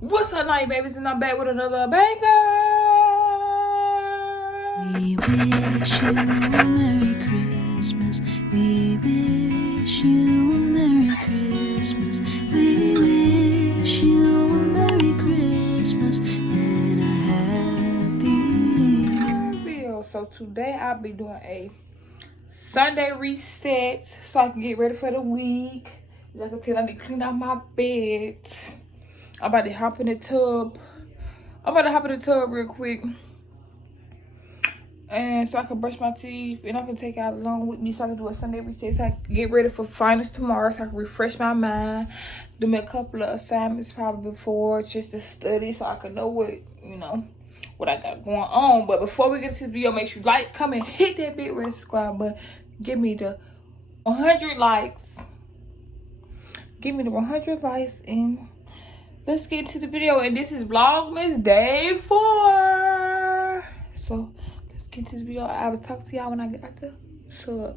What's up, night babies? And I'm back with another banger. We wish you a Merry Christmas. We wish you a Merry Christmas. We wish you a Merry Christmas and a Happy Video. So today I'll be doing a Sunday reset so I can get ready for the week. As I can tell, I need to clean out my bed. I'm about to hop in the tub. Real quick. And so I can brush my teeth. And I can take out along with me so I can do a Sunday reset. So I can get ready for finals tomorrow. So I can refresh my mind. Do me a couple of assignments probably before. Just to study so I can know what I got going on. But before we get to the video, make sure you like, comment, hit that big red subscribe button. Give me the 100 likes. Give me the 100 likes and let's get to the video. And this is Vlogmas day 4. So let's get to the video. I will talk to y'all when I get out the tub.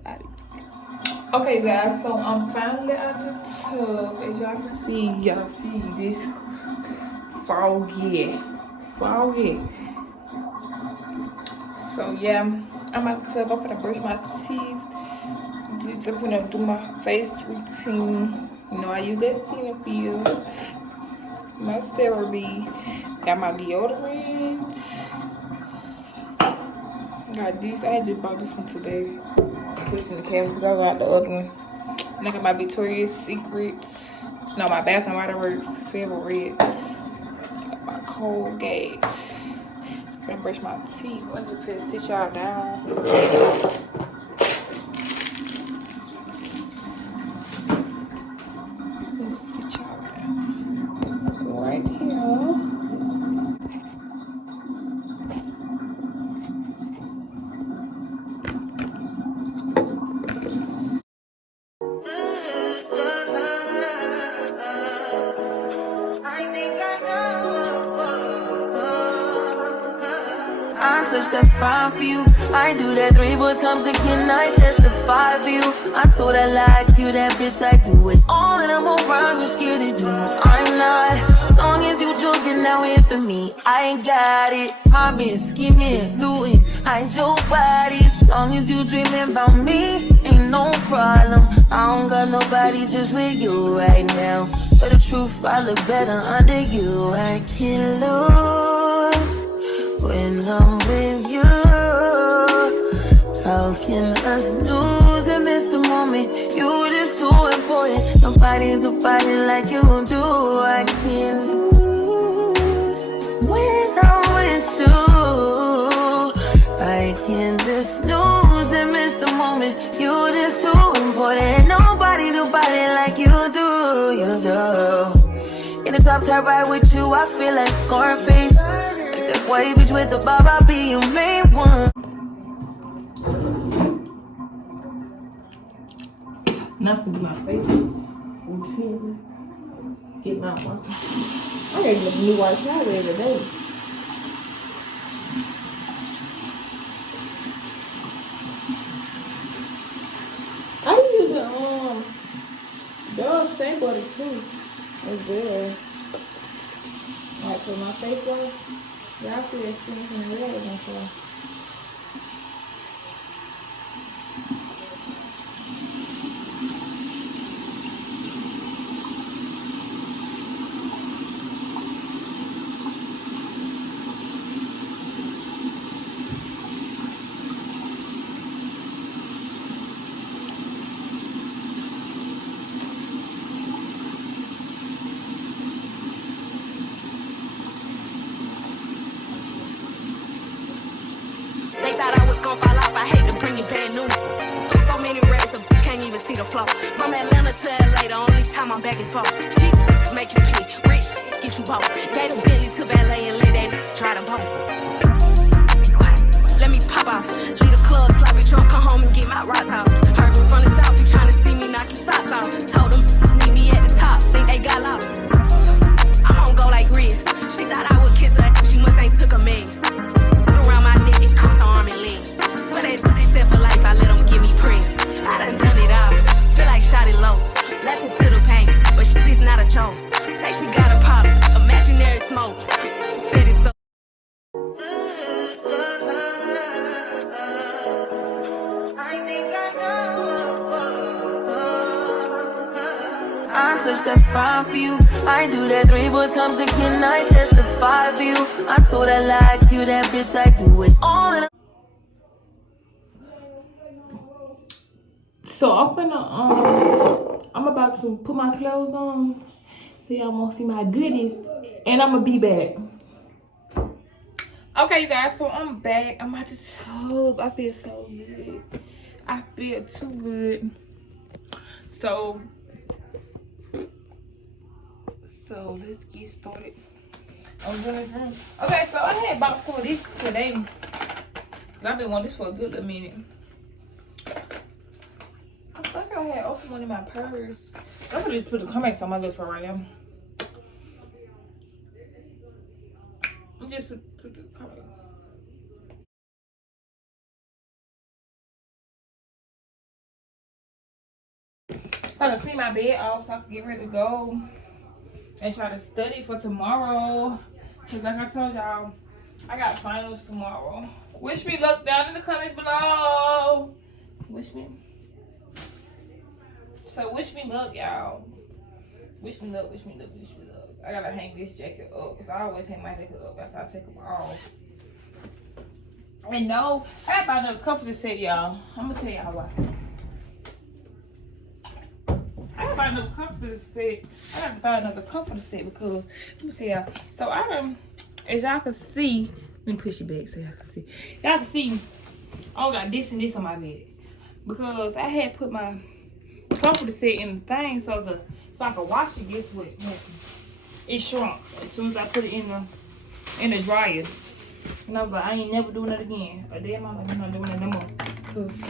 Okay guys, so I'm finally out the tub. As y'all can see, this foggy. So yeah, I'm out the tub. I'm gonna brush my teeth. I'm gonna do my face routine. I use that Cetaphil. My CeraVe. Got my deodorant. Got this. I just bought this one today. Put this in the cabinet because I got the other one. And I got my Victoria's Secret. No, my Bath and Body Works favorite. Got my Colgate. I'm gonna brush my teeth. I'm just gonna sit y'all down. Right here. I touch that 5 for you. I do that 3 more times again. I testify for you. I told I like you, that bitch. I do it all and I'm around. You scared to do. I'm not. As long as you joking now in for me, I ain't got it. My bitch skimming, looting. I ain't your body. As long as you dreaming about me, ain't no problem. I don't got nobody just with you right now. But the truth, I look better under you. I can't lose when I'm with you. How can us lose and miss the moment? You just too important. Nobody like you do. I can't lose when I'm with you. I can just lose and miss the moment. You just too important. Nobody like you do. You do. In the top tier ride with you, I feel like Scarface. That white bitch with the bob, I'll be your main one. Not for my face. Routine. Get my one. I gotta get a new white towel every day. I'm using Dove Shea Butter too. It's good. Alright, for my face wash. Y'all see that skin from the red on fire. They thought I was gon' fall off, I hate to bring you bad news. So many rats, a bitch can't even see the flow. From Atlanta to LA, the only time I'm back and forth. She make you pay, rich, get you both. Gave a Bentley to valet and let that try to boat. Let me pop off, leave the club, sloppy drunk, come home and get my rocks out. Heard from the south, he tryna see me knock his socks off. Told him, meet me at the top, think they got lost. I don't go like Riz, she thought I would kiss her, she must ain't took a mix. Around my neck, it cost arm and leg. Swear they said for life, I let them give me praise. I done it all, feel like shot it low. Laughing to the pain, but shit is not a joke. Say she got a problem, imaginary switch that 5 for you. I do that 3 more times again, I testify for you. I told I like you, that bitch, I do it all in. So I'm about to put my clothes on so y'all won't see my goodies, and I'm gonna be back. Okay, you guys, so I'm back. I'm at the tub. I feel so good. I feel too good. So let's get started. I'm doing this room. Okay, so I had bought 4 of these today. I've been wanting this for a good little minute. I think I had opened one in my purse. I'm gonna just put the comments on my list for right now. I'm just put the comments. So I can clean my bed off so I can get ready to go and try to study for tomorrow. Cause like I told y'all, I got finals tomorrow. Wish me luck down in the comments below. Wish me luck, y'all. Wish me luck. I gotta hang this jacket up because I always hang my jacket up after I take them off. And no, I gotta buy another comforter set, y'all. I'm gonna tell y'all why. I gotta buy another comforter set because let me tell y'all. So I done, as y'all can see, let me push it back so y'all can see. Y'all can see I got this and this on my bed because I had put my comforter set in the thing so I could wash it. Guess what? It shrunk as soon as I put it in the dryer. And I was like, I ain't never doing that again. A day in my life, I'm not doing that no more. Cause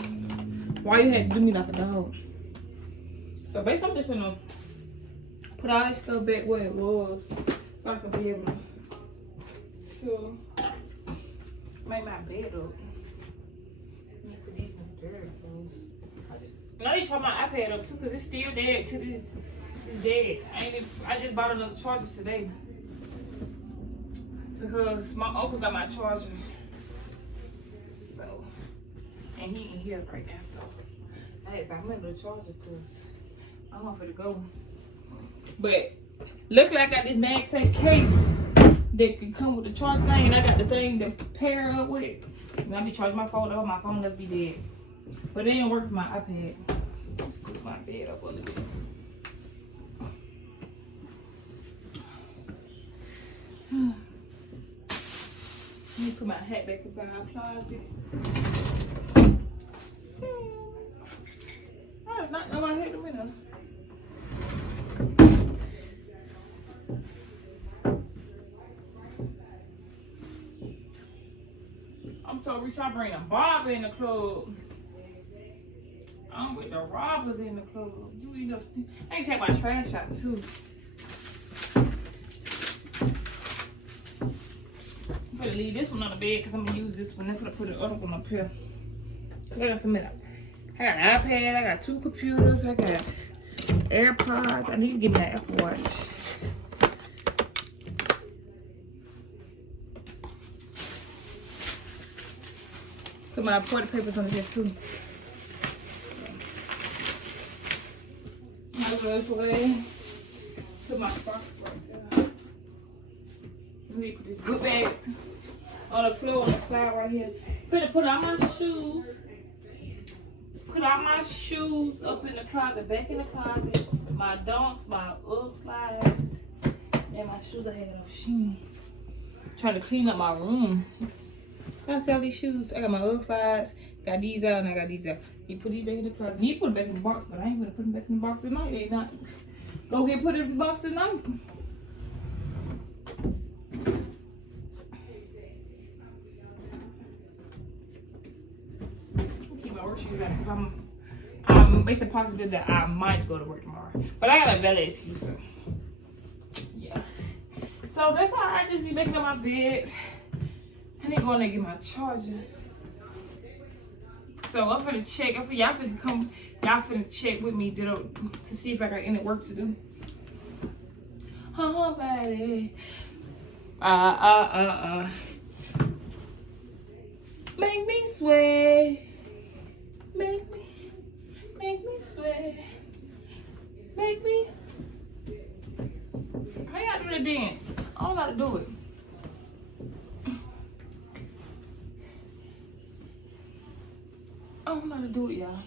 why you had to do me like a dog? So basically, I'm just gonna put all this stuff back where it was, so I can be able to make my bed up. Let me put these in the dirt. And I need to try my iPad up too, cause it's still dead to this. It's dead. I just bought another charger today because my uncle got my charger. So, and he ain't here right now, so I had to buy me another charger because I want for to go. But look like I got this MagSafe case that can come with the charge thing, and I got the thing to pair up with. And I be charging my phone up. My phone doesn't be dead, but it didn't work with my iPad. Let's scoot my bed up a little bit. Let me put my hat back in my closet. I did not know I had them in there. I'm so rich, I bring a barber in the club. I'm with the robbers in the club. You eat up. I can take my trash out too. I'm gonna leave this one on the bed because I'm gonna use this one. I'm gonna put the other one up here. I got some. I got an iPad. I got 2 computers. I got AirPods. I need to get my Apple Watch. Put my toilet papers on here too. My way. Put my socks right there. Let me put this book bag on the floor on the side right here. Finna put out my shoes. Put out my shoes up in the closet, back in the closet. My dunks, my Ugg slides, and my shoes I had on Shein. Trying to clean up my room. Can I sell these shoes? I got my Ugg slides, got these out, and I got these out. You put these back in the closet. You put them back in the box, but I ain't gonna put them back in the box tonight. They not go get put in the box tonight. Keep my work shoes out because it's a possibility that I might go to work tomorrow. But I got a valid excuse, so yeah. So that's how I just be making up my bed. I need to go in there and get my charger. So I'm finna check. Y'all finna come. Y'all finna check with me to see if I got any work to do. Oh, baby. Make me sweat. Make me sweat. Make me How y'all do the dance? I don't know how to do it. I don't know how to do it, y'all.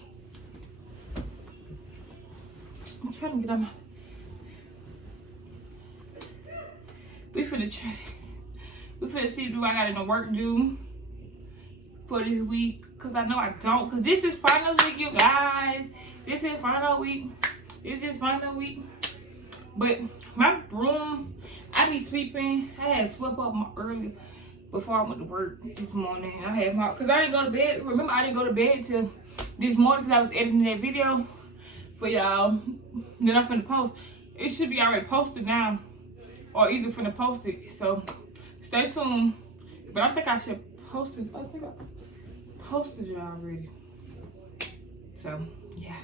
I'm trying to get on my... We finna see do I got any work due for this week. Cause I know I don't. Cause this is final week, you guys. This is final week. But my room, I be sweeping. I had swept up early before I went to work this morning. I had my, cause I didn't go to bed. Remember, I didn't go to bed till this morning because I was editing that video for y'all. Then I'm finna post. It should be already posted now, or either finna post it. So stay tuned. But I think I should post it. I think I posted it already. So yeah.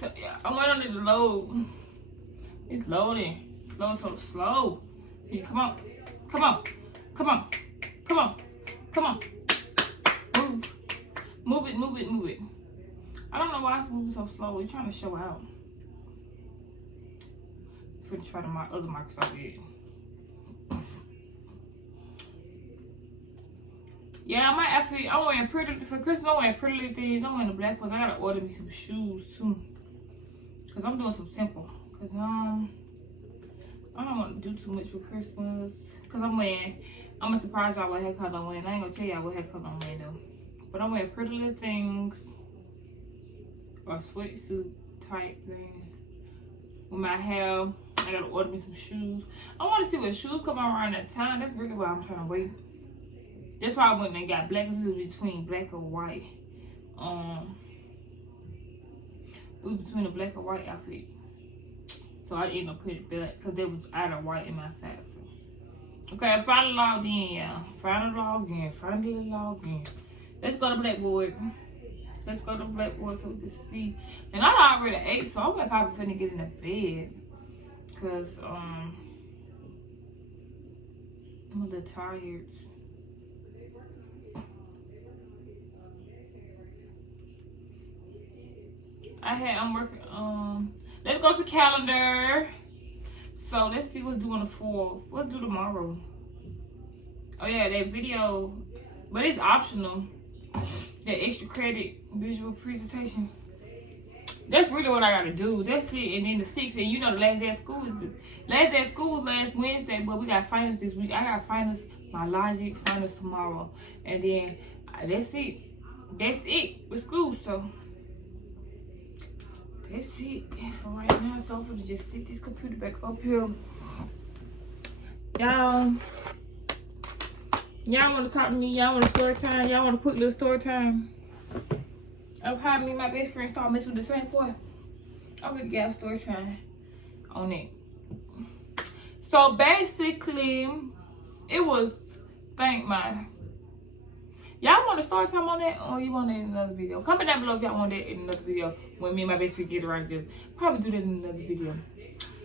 So yeah, I went under the load. It's loading. It's loading so slow. Here, come on. Come on. Come on. Come on. Come on. Move. Move it, move it, move it. I don't know why it's moving so slow. It's trying to show out. I'm gonna try my other Microsoft Edge. Yeah, my outfit, I'm wearing pretty, for Christmas, I'm wearing pretty little things. I'm wearing the black ones. I gotta order me some shoes too. Cause I'm doing some simple. Cause I don't want to do too much for Christmas. Cause I'm gonna surprise y'all what haircut I'm wearing. I ain't gonna tell y'all what haircut I'm wearing though. But I'm wearing pretty little things. Or a sweatsuit type thing. With my hair, I gotta order me some shoes. I want to see what shoes come around that time. That's really why I'm trying to wait. That's why I went and got black. This is between black or white. It was between a black or white outfit. So I ended up putting black because there was either white in my size. So. Okay, I finally logged in, y'all. Finally logged in. Let's go to Blackboard. Let's go to Blackboard so we can see. And I already ate, so I'm probably finna get in the bed. Cause I'm a little tired. I'm working, let's go to calendar. So let's see what's due on the 4th. What's due tomorrow? Oh yeah, that video, but it's optional. That extra credit visual presentation. That's really what I gotta do. That's it. And then the 6th, and you know the last day of school is last day of school was last Wednesday, but we got finals this week. I got finals, my logic finals tomorrow, and then that's it. That's it with school. So that's it for right now. So I'm gonna just sit this computer back up here. Y'all want to talk to me? Y'all want a story time? Y'all want a quick little story time of how me and my best friend started messing with the same boy? I'm gonna get a story time on it. So basically, it was y'all want a story time on that, or you want it in another video? Comment down below if y'all want that in another video. When me and my best friend get around, just probably do that in another video.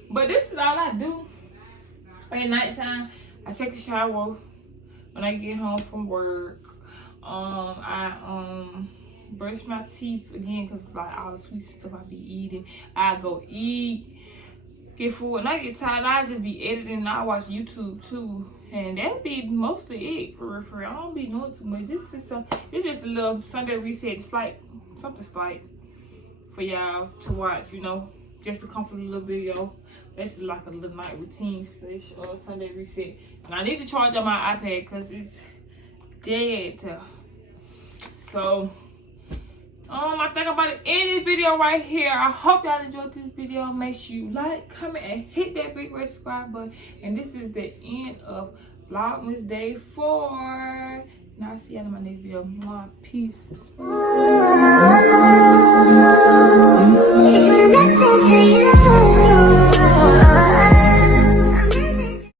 But this is all I do at nighttime. I take a shower when I get home from work. I brush my teeth again because like all the sweet stuff I be eating. I go eat, get food. When I get tired, I just be editing. And I watch YouTube too. And that be mostly it for real. I don't be doing too much. This is just a little Sunday reset, something slight for y'all to watch, you know, just a comfort little video. That's like a little night routine slash Sunday reset. And I need to charge on my iPad because it's dead. So I think I'm about to end this video right here. I hope y'all enjoyed this video. Make sure you like, comment, and hit that big red subscribe button. And this is the end of Vlogmas Day 4. And I'll see y'all in my next video. Peace. It's connected to you.